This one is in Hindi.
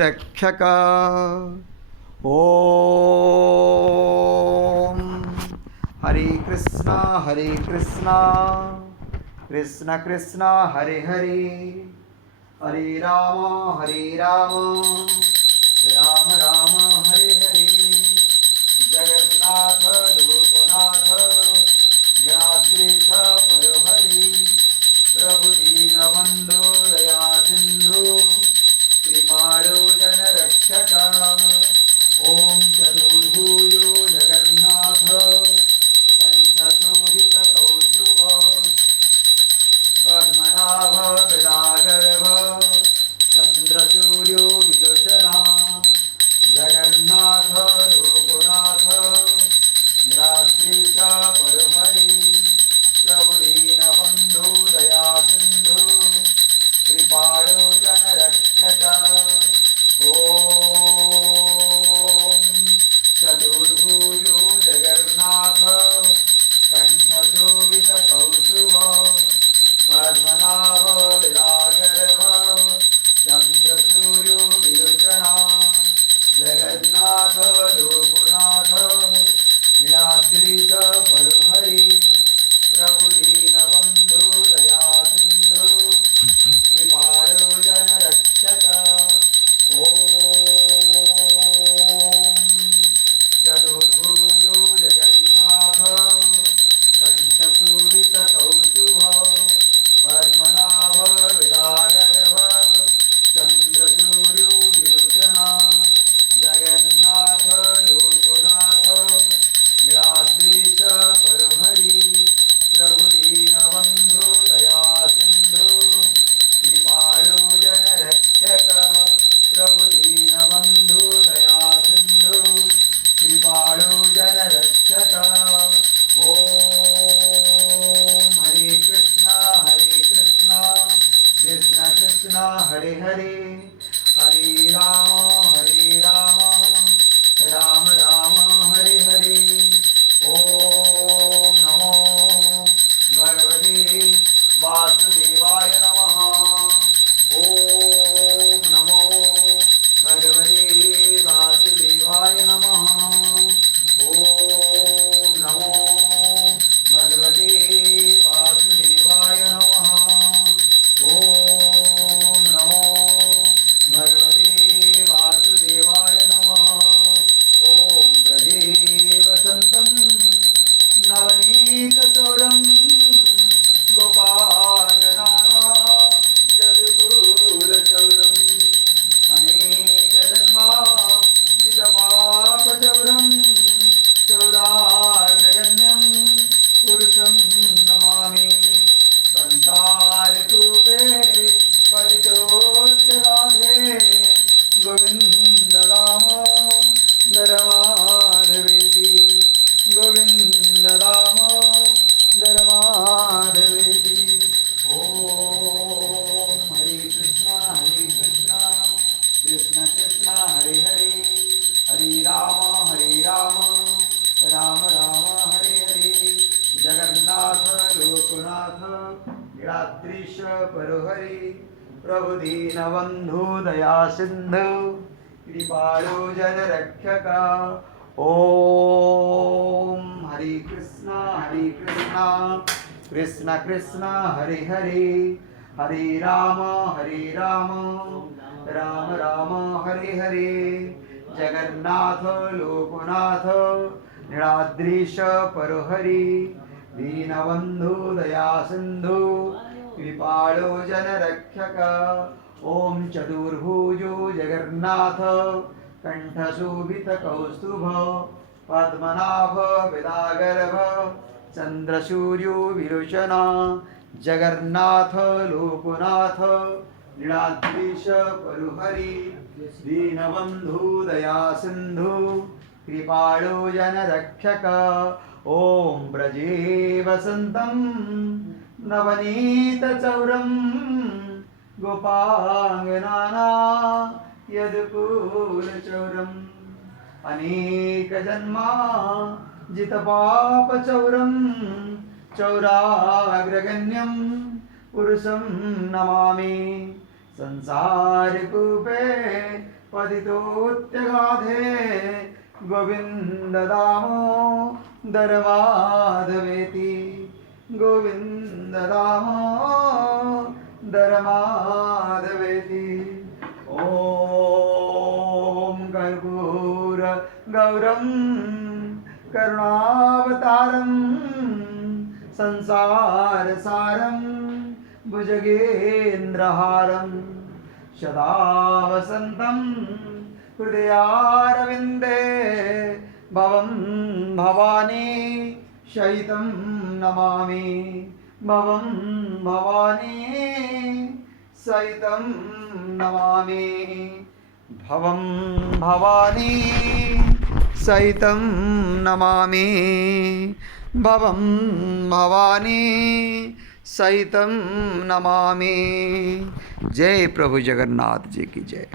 रक्षक ओम हरे कृष्णा कृष्ण कृष्ण हरे हरे हरे राम राम राम हरे हरे जगन्नाथ लोकनाथ यात्रेश परोहरि प्रभु दीनबंधु दया सिंधु कृपालो जनरक्षक ओम चतुर्भुजो जगन्नाथ कंठशोभितकौस्तुभ पद्मनाभ विरागर्भ चंद्रसूर्यो विलोचना जगन्नाथ लोकनाथ निराद्रीश परोहरि प्रभु दीनबंधु दया सिंधु कृपालो जनरक्षक ओम चतुर्भुजो जगन्नाथ कंठशोभितकौस्तुभ पद्मनाभ विरागर्भ चंद्रसूर्यो विलोचना जगन्नाथ लोकनाथ नीलाद्रीश परोहरि प्रभु दीनबंधु दया सिंधु कृपालो जनरक्षक ओम चतुर्भुजो जगन्नाथ कंठशोभितकौस्तुभ पद्मनाभ विरागर्भ चंद्रसूर्यो विलोचना जगन्नाथ लोकनाथ नीलाद्रीश परोहरि प्रभु दीनबंधु दया सिंधु कृपालो जनरक्षक प्रभु दीनबंधु दया सिंधु कृपालो जनरक्षक ओम हरे कृष्णा कृष्ण कृष्ण हरे हरे हरे राम राम राम हरे हरे ओम नमो भगवते वासुदेवाय नमः ओम नमो भगवते वासुदेवाय नमः ओम नमो भगवते वासुदेवाय नमः ओम नमो भगवते वासुदेवाय नमः ओम ब्रजे वसन्तं नवनीतचौरं गोपालनाना यदुकूलचौरम् अनेकजन्मा जितपापचौरं चौराग्रगण्यं पुरुषं नमामि संसारकूपे पतितोच्चराधे गोविन्द दामोदरमाधवेति गोविन्द दामोदरमाधवेति ओम हरे कृष्णा कृष्ण कृष्ण हरे हरे हरे राम राम राम हरे हरे जगन्नाथ लोकनाथ नीलाद्रीश परोहरि प्रभु दीनबंधु दया सिंधु कृपालो जनरक्षक ओम हरे कृष्णा कृष्ण कृष्ण हरे हरे हरे राम राम राम हरे हरे जगन्नाथ लोकनाथ नीलाद्रीश परोहरि दीनबंधु दया सिंधु कृपालो जनरक्षक ओम चतुर्भुजो जगन्नाथ कंठशोभितकौस्तुभ पद्मनाभ विरागर्भ चंद्रसूर्यो विलोचना जगन्नाथ लोकनाथ नीलाद्रीश परोहरि दीनबंधु दया सिंधु कृपालो जनरक्षक ओम ब्रजे वसन्तं नवनीतचौरं गोपांगनाना यदुकूलचौरम् अनेकजन्मा जितपापचौरं चौराग्रगण्यं पुरुषं नमामि संसारकूपे पतितोत्यगाधे गोविन्द दामोदर माधवेति गोविन्द दामोदर माधवेति। ॐ कर्पूर गौरं करुणावतारं संसारसारं भुजगेन्द्रहारं सदा वसन्तं हृदयारविन्दे भवं भवानी शयितं नमामि भवं भवानी सहितं नमामि भवं भवानी सहितं नमामि भवं भवानी सहितं नमामि। जय प्रभु जगन्नाथ जी की जय।